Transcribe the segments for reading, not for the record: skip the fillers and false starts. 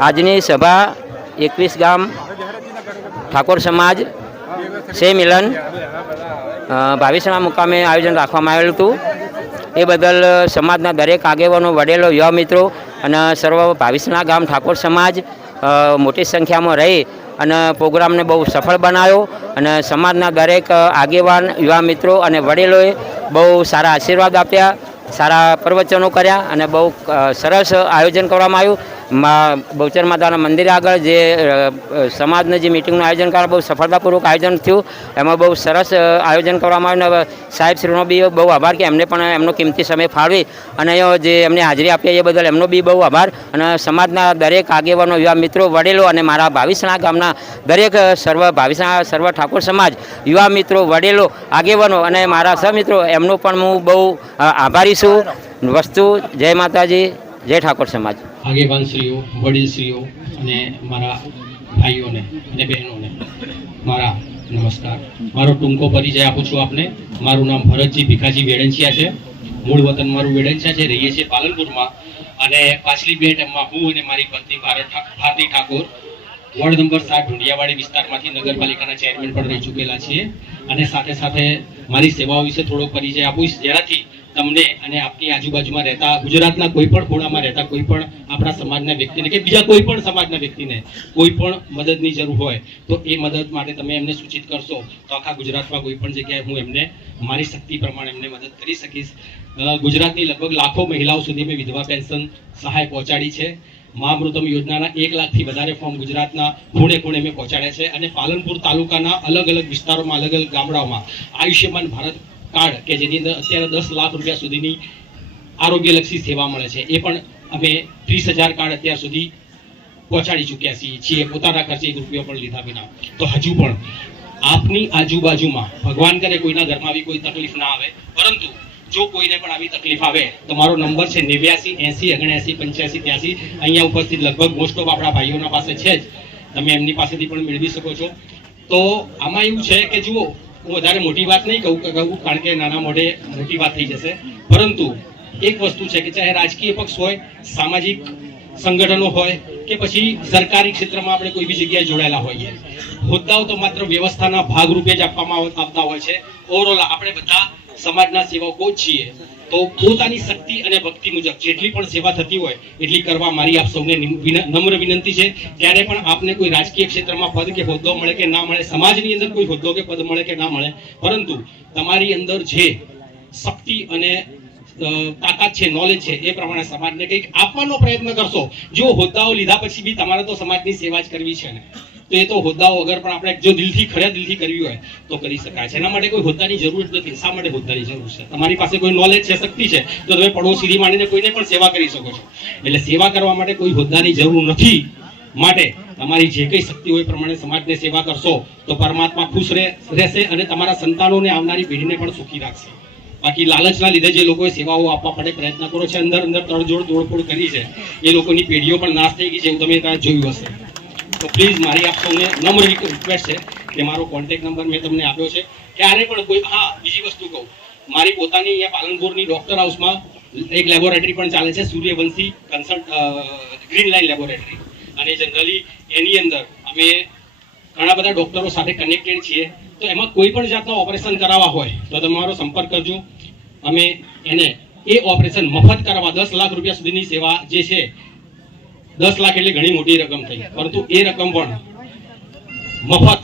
આજની સભા 21 ગામ ઠાકોર સમાજ સે મિલન ભાવિસણા મુકામે આયોજન રાખવામાં આવેલું હતું। એ બદલ સમાજના દરેક આગેવાનો, વડેલો, યુવા મિત્રો અને સર્વ ભાવિસણા ગામ ઠાકોર સમાજ મોટી સંખ્યામાં રહી અને પ્રોગ્રામને બહુ સફળ બનાવ્યો અને સમાજના દરેક આગેવાન, યુવા મિત્રો અને વડીલોએ બહુ સારા આશીર્વાદ આપ્યા, સારા પ્રવચનો કર્યા અને બહુ સરસ આયોજન કરવામાં આવ્યું। બહુચર માતાના મંદિર આગળ જે સમાજને જે મિટિંગનું આયોજન કરવા બહુ સફળતાપૂર્વક આયોજન થયું, એમાં બહુ સરસ આયોજન કરવામાં આવ્યું। સાહેબશ્રીનો બી બહુ આભાર કે એમને પણ એમનો કિંમતી સમય ફાળવી અને જે એમને હાજરી આપી એ બદલ એમનો બી બહુ આભાર। અને સમાજના દરેક આગેવાનો, યુવા મિત્રો, વડીલો અને મારા ભાવિસણા ગામના દરેક સર્વ ઠાકોર સમાજ, યુવા મિત્રો, વડીલો, આગેવાનો અને મારા સહમિત્રો એમનો પણ હું બહુ આભારી છું। વસ્તુ જય માતાજી, જય ઠાકોર સમાજ। આગેવાનશ્રીઓ, વડીલશ્રીઓ અને મારા ભાઈઓને અને બહેનોને મારા નમસ્કાર। મારો ટૂંકો પરિચય આપું છું આપને। મારું નામ ભરતજી ભીખાજી વેડંચિયા છે। મૂળ વતન મારું વેડંચિયા છે, રહીએ છીએ પાલનપુરમાં અને પાછલી બે ટર્મમાં હું અને મારી પત્ની ભારતી ઠાકોર વોર્ડ નંબર 7 ઢુંડિયાવાડી વિસ્તારમાંથી નગરપાલિકાના ચેરમેન પણ રહી ચૂકેલા છીએ। અને સાથે સાથે મારી સેવાઓ વિશે થોડો પરિચય આપીશ, જેનાથી તમને અને આપની આજુબાજુમાં રહેતા, ગુજરાતના કોઈ પણ ખૂણામાં રહેતા કોઈ પણ આપણા સમાજના વ્યક્તિને કે બીજા કોઈ પણ સમાજના વ્યક્તિને કોઈ પણ મદદની જરૂર હોય તો એ મદદ માટે તમે એમને સૂચિત કરશો તો આખા ગુજરાતમાં કોઈ પણ જગ્યાએ હું એમને મારી શક્તિ પ્રમાણે એમને મદદ કરી શકીશ। ગુજરાતની લગભગ લાખો મહિલાઓ સુધી મેં વિધવા પેન્શન સહાય પહોંચાડી છે। મહામૃતમ યોજનાના 1 લાખથી વધારે ફોર્મ ગુજરાતના ખૂણે ખૂણે મેં પહોંચાડ્યા છે અને પાલનપુર તાલુકાના અલગ અલગ વિસ્તારોમાં, અલગ અલગ ગામડાઓમાં આયુષ્યમાન ભારત કાર્ડ કે જેની અંદર અત્યારે 10 લાખ રૂપિયા સુધીની આરોગ્યલક્ષી સેવા મળે છે, એ પણ અમે 30,000 કાર્ડ અત્યાર સુધી પહોંચાડી ચૂક્યા છીએ, પોતાના ખર્ચે 1 રૂપિયો પણ લીધા વિના। તો હજુ પણ આપની આજુબાજુમાં ભગવાન કરે કોઈના ઘરમાં આવી કોઈ તકલીફ ના આવે, પરંતુ જો કોઈને પણ આવી તકલીફ આવે તો મારો નંબર છે 89 80 79 85 83। અહીંયા ઉપસ્થિત લગભગ મોસ્ટ ઓફ આપણા ભાઈઓના પાસે છે જ, તમે એમની પાસેથી પણ મેળવી શકો છો। તો આમાં એવું છે કે જુઓ, હું વધારે મોટી વાત નહીં કહું કારણ કે નાના મોઢે મોટી વાત થઈ જશે, પરંતુ એક વસ્તુ છે કે ચાહે રાજકીય પક્ષ હોય, સામાજિક સંગઠનો હોય કે પછી સરકારી ક્ષેત્રમાં આપણે કોઈ બી જગ્યાએ જોડાયેલા હોઈએ, હોદ્દાઓ તો માત્ર વ્યવસ્થાના ભાગરૂપે જ આપવામાં આવતા હોય છે। ઓવરઓલ આપણે બધા સમાજના સેવકો જ છીએ, તો પોતાની શક્તિ અને ભક્તિ મુજબ જેટલી પણ સેવા થતી હોય એટલી કરવા મારી આપ સૌને નમ્ર વિનંતી છે। ત્યારે પણ આપને કોઈ રાજકીય ક્ષેત્રમાં પદ કે હોદ્દો મળે કે ના મળે, સમાજની અંદર કોઈ હોદ્દો કે પદ મળે કે ના મળે, પરંતુ તમારી અંદર જે શક્તિ અને તાકાત છે, નોલેજ છે, એ પ્રમાણે સમાજને કંઈક આપવાનો પ્રયત્ન કરશો। જો હોદ્દાઓ લીધા પછી બી તમારે તો સમાજની સેવા જ કરવી છે ને, તો એ તો હોદ્દાઓ વગર પણ આપણે જો દિલથી, ખરા દિલથી કરવી હોય તો કરી શકાય છે। એના માટે કોઈ હોદ્દાની જરૂર નથી। શા માટે હોદ્દાની જરૂર છે? તમારી પાસે કોઈ નોલેજ છે, શક્તિ છે, તો તમે પડોશીથી માંડીને કોઈને પણ સેવા કરી શકો છો। એટલે સેવા કરવા માટે કોઈ હોદ્દાની જરૂર નથી। માટે તમારી જે કઈ શક્તિ હોય પ્રમાણે સમાજને સેવા કરશો તો પરમાત્મા ખુશ રહેશે અને તમારા સંતાનોને, આવનારી પેઢીને પણ સુખી રાખશે। બાકી લાલચના લીધે જે લોકોએ સેવાઓ આપવા માટે પ્રયત્ન કરો છે, અંદર તડજોડ તોડફોડ કરી છે, એ લોકોની પેઢીઓ પણ નાશ થઈ ગઈ છે, એવું તમે ત્યાં જોયું હશે। તો પ્લીઝ મારી આપ સૌને નમ્ર રિક્વેસ્ટ છે કે મારો કોન્ટેક્ટ નંબર મેં તમને આપ્યો છે। ક્યારે પણ કોઈ, હા બીજી વસ્તુ કહું, મારી પોતાની અહીંયા પાલનપુરની ડોક્ટર હાઉસમાં એક લેબોરેટરી પણ ચાલે છે, સૂર્યવંશી ગ્રીન લાઇન લેબોરેટરી, અને જનરલી એની અંદર અમે ઘણા બધા ડોક્ટરો સાથે કનેક્ટેડ છીએ। તો એમાં કોઈ પણ જાતના ઓપરેશન કરાવવા હોય તો તમારો સંપર્ક કરજો। અમે એને એ ઓપરેશન મફત કરાવવા 10 લાખ રૂપિયા સુધીની સેવા જે છે, 10 લાખ એટલે ઘણી મોટી રકમ થઈ, પરંતુ એ રકમ પણ મફત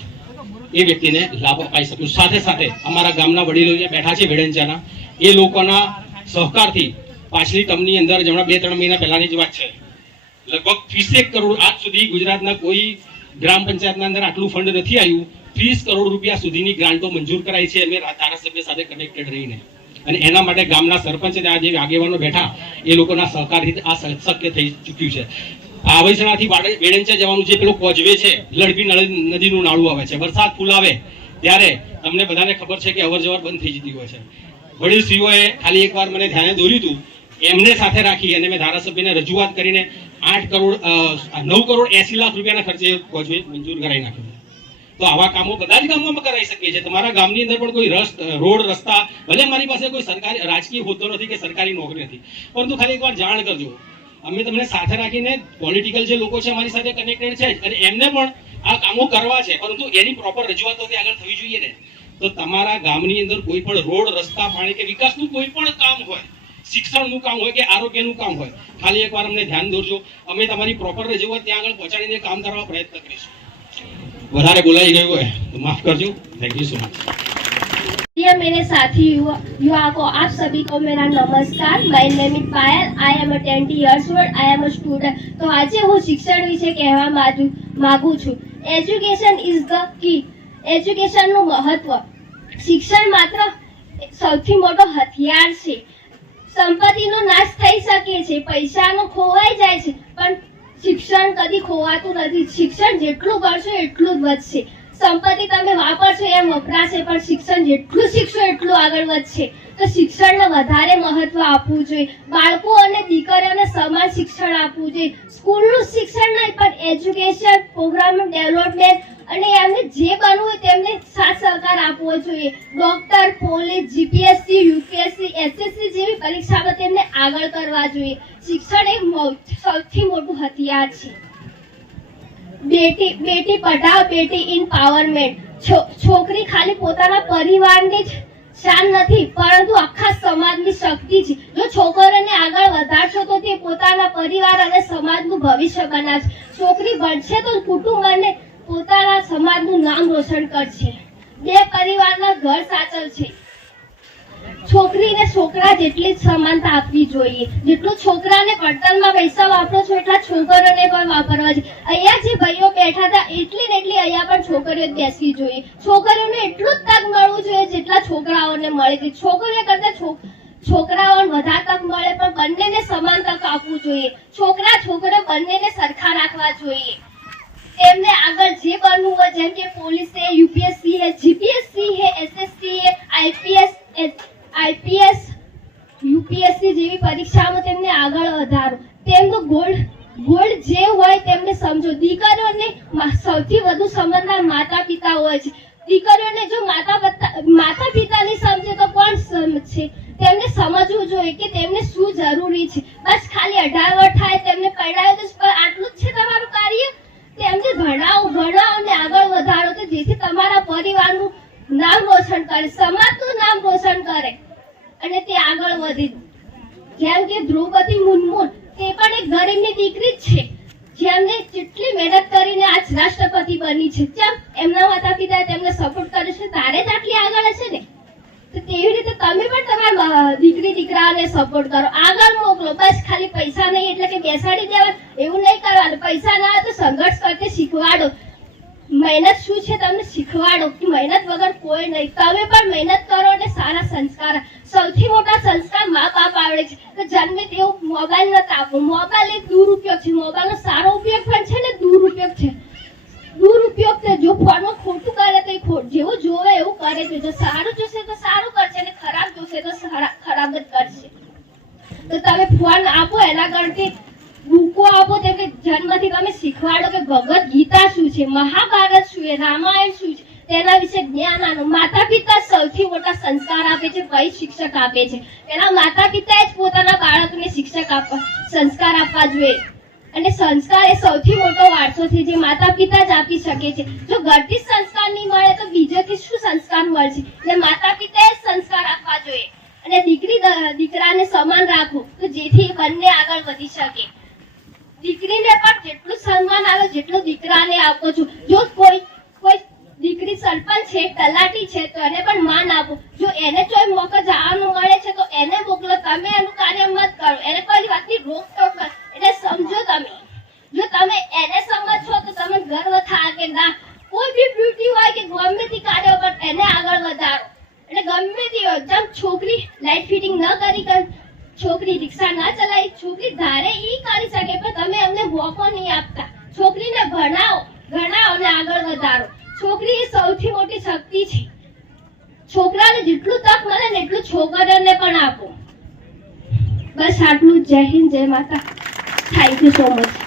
એ વ્યક્તિને લાભ અપાઈ શકું। સાથે સાથે અમારા ગામના વડીલો જે બેઠા છે વેડંચાના, એ લોકોના સહકારથી પાછલી ટર્મની અંદર, હમણાં 2-3 મહિના પહેલાની જ વાત છે, લગભગ 30 કરોડ, આજ સુધી ગુજરાતના કોઈ ગ્રામ પંચાયતના અંદર આટલું ફંડ નથી આવ્યું, 30 કરોડ રૂપિયા સુધીની ગ્રાન્ટો મંજૂર કરાઈ છે અમે ધારાસભ્ય સાથે કનેક્ટેડ રહીને। અને એના માટે ગામના સરપંચ અને આ જે આગેવાનો બેઠા એ લોકોના સહકારથી આ શક્ય થઈ ચૂક્યું છે। ભાવિસણાથી વેડંચા જવાનું જે પેલો કોઝવે છે, લડબી નદીનું નાળું આવે છે, વરસાદ ફૂલ આવે ત્યારે તમને બધાને ખબર છે કે અવર જવર બંધ થઈ જતી હોય છે। વડીલશ્રીઓએ ખાલી એકવાર મને ધ્યાને દોર્યું હતું, એમને સાથે રાખી અને મેં ધારાસભ્યને રજૂઆત કરીને 9 કરોડ 80 લાખ રૂપિયાના ખર્ચે કોઝવે મંજૂર કરાવી નાખ્યું। તો આવા કામો બધા જ ગામોમાં કરાવી શકીએ છીએ। તમારા ગામની અંદર પણ કોઈ રોડ, રસ્તા, ભલે મારી પાસે કોઈ સરકારી રાજકીય હોદ્દો નથી કે સરકારી નોકરી નથી, પરંતુ ખાલી એકવાર જાણ કરજો। અમે તમને સાથે રાખીને પોલિટિકલ જે લોકો છે અમારી સાથે કનેક્ટેડ છે અને એમને પણ આ કામો કરવા છે, પરંતુ એની પ્રોપર રજૂઆત તો આગળ થવી જોઈએ ને. તો તમારા ગામની અંદર કોઈ પણ રોડ, રસ્તા, પાણી કે વિકાસનું કોઈ પણ કામ હોય, શિક્ષણનું કામ હોય કે આરોગ્યનું કામ હોય, ખાલી એકવાર અમને ધ્યાન દોરજો. અમે તમારી પ્રોપર રજૂઆત ત્યાં આગળ પહોંચાડીને કામ કરવા પ્રયત્ન કરીશું. વધારે બોલાઈ ગયું હોય તો માફ કરજો. Thank you so much. प्रिय मेरे साथी युवा को आप सभी को मेरा नमस्कार. My name is Payal. I am a 20 years old. I am a student. तो આજે હું શિક્ષણ વિશે કહેવા માંગુ છું. Education is the key. એજ્યુકેશનનું મહત્વ. શિક્ષણ માત્ર સૌથી મોટો હથિયાર છે. સંપત્તિનો નાશ થઈ શકે છે, પૈસાનો ખોવાઈ જાય છે, પણ શિક્ષણ કદી ખોવાતું નથી. શિક્ષણ જેટલું કરશો એટલું જ વધશે. સંપત્તિ તમે વાપરશો એમ વપરાશે, પણ શિક્ષણ જેટલું શીખશો એટલું આગળ વધશે. તો શિક્ષણને વધારે મહત્વ આપવું જોઈએ. બાળકો અને દીકરીઓને સમાન શિક્ષણ આપવું જોઈએ. સ્કૂલનું શિક્ષણ નહીં, પણ એજ્યુકેશન, પ્રોગ્રામ ડેવલપમેન્ટ અને એમને જે બનવું હોય તેમને સાથ સહકાર આપવો જોઈએ. Doctor, police, GPSC, UPSC, SSC જેવી પરીક્ષામાં તેમને આગળ કરવા જોઈએ. શિક્ષણ એક સૌથી મોટું હથિયાર છે. બેટી પઢાઓ, બેટી ઇમ્પાવરમેન્ટ. છોકરી ખાલી પોતાના પરિવારની જ શાન નથી, પરંતુ આખા સમાજની શક્તિ છે. જો છોકરીઓને આગળ વધારશો તો તે પોતાના પરિવાર અને સમાજનું ભવિષ્ય બનાવશે. છોકરી ભણશે તો કુટુંબ અને પોતાના સમાજનું નામ રોશન કરશે. બે પરિવારના ઘર સાચવશે. છોકરીને છોકરા જેટલી જ સમાનતા આપવી જોઈએ. જેટલું છોકરાને ભણતરમાં પૈસા વાપરો છો એટલા છોકરીઓને પણ વાપરવા જોઈએ. અહીંયા જે ભાઈઓ બેઠા હતા એટલી ને એટલી અહીંયા પણ છોકરીઓ બેસવી જોઈએ. છોકરીઓને એટલું જ તક મળવું જોઈએ જેટલા છોકરાઓને મળે છે. છોકરીઓ કરતા છોકરાઓને વધારે તક મળે, પણ બંનેને સમાન તક આપવું જોઈએ. છોકરીઓ બંનેને સરખા રાખવા જોઈએ. તેમને આગળ જે બનવું હોય, જેમ કે પોલીસ છે, યુપીએસસી છે, જીપીએસસી છે, એસએસસી છે, આઈપીએસ, યુપીએસસી જેવી પરીક્ષામાં તેમને આગળ વધારો. તેમનું ગોલ જે હોય તેમને સમજો. દીકરીઓને સૌથી વધુ સમજનાર માતા પિતા હોય છે. દીકરીઓને જો માતા પિતાની સમજે તો કોણ સમજશે? તેમને સમજવું જોઈએ કે તેમને શું જરૂરી છે. બસ ખાલી 18 વર્ષ થાય તેમને પરણાવ્યો તો આટલું જ છે તમારું કાર્ય? તેમને ભણાવો અને આગળ વધારો, તો જેથી તમારા પરિવારનું નામ રોશન કરે, સમાજનું નામ રોશન કરે અને તે આગળ વધે. જેમ કે દ્રૌપદી મુર્મુ, તે પણ એક ગરીબની દીકરી જ છે, જેમને કેટલી મહેનત કરીને આજ રાષ્ટ્રપતિ બની છે. કેમ? એમના માતા પિતાએ તેમને સપોર્ટ કર્યો છે, તારે જ આટલી આગળ હશે ને. તો તેવી રીતે તમે પણ તમારા દીકરી દીકરાને સપોર્ટ કરો, આગળ મોકલો. બસ ખાલી પૈસા નહીં એટલે કે બેસાડી દેવા એવું નહીં કરવાનું. પૈસા ના આવે તો સંઘર્ષ કરતે શીખવાડો. મહેનત શું છે તમને શીખવાડો કે મહેનત વગર કોઈ નહીં. તમે પણ મહેનત કરો અને સારા સંસ્કાર. સૌથી મોટા સંસ્કાર મા બાપ આવડે છે. તો જન્મે તેવું મોબાઈલ નથી આપવો. મોબાઈલ એક દુરુપયોગ છે. મોબાઈલનો સારો ઉપયોગ પણ છે ને દુરુપયોગ છે. દુરુપયોગ છે. જો ફોનમાં ખોટું કરે તો જેવું જોવે એવું કરે છે. જો સારું જોશે તો સારું કરશે અને ખરાબ જોશે તો ખરાબ જ કરશે. તો તમે ફોન આપો એના કરતી બુકો આપો. તેમ કે જન્મથી તમે શીખવાડો કે ભગવદ ગીતા શું છે, મહાભારત શું છે, રામાયણ શું છે, તેના વિશે જ્ઞાન આનો. માતા પિતા સૌથી મોટા સંસ્કાર આપે છે, ભાઈ શિક્ષક આપે છે. એના માતા પિતાએ જ પોતાના બાળકને સંસ્કાર આપવા જોઈએ. અને સંસ્કાર એ સૌથી મોટો વારસો છે જે માતા પિતા જ આપી શકે છે. જો ઘરથી સંસ્કાર નહીં મળે તો બીજેથી શું સંસ્કાર મળશે? એટલે માતા પિતાએ જ સંસ્કાર આપવા જોઈએ. અને દીકરાને સમાન રાખો તો જેથી બંને આગળ વધી શકે. દીકરીને પણ જેટલું સન્માન આવે જેટલું દીકરાને આપો છો. જો કોઈ દીકરી સરપંચ છે, તલાટી છે, તો એને પણ માન આપો. જો એને કોઈ મોકો જવાનું મળે છે તો એને મોકલો. તમે એનું કાર્ય મત કરો, એને કોઈ વાતની રોકટોક કરો, એને સમજો. તમે જો તમે એને સમજો તો તમને ગર્વ થાય કે ના, કોઈ બી બ્યુટી હોય કે ગમે તે કાર્ય પર એને આગળ વધારો. એટલે ગમે તે હોય, જેમ છોકરી લાઇટ ફિટિંગ ન કરી, છોકરી રિક્ષા ના ચલાવી, છોકરી ધારે ઈ કરી શકે, પણ તમે એમને મોકો નહીં આપતા. છોકરીને ભણાવો અને આગળ વધારો. છોકરી એ સૌથી મોટી શક્તિ છે. છોકરાને જેટલું તક મળે ને એટલું છોકરીઓને પણ આપો. બસ આટલું. જય હિન્દ, જય માતા. Thank you so much.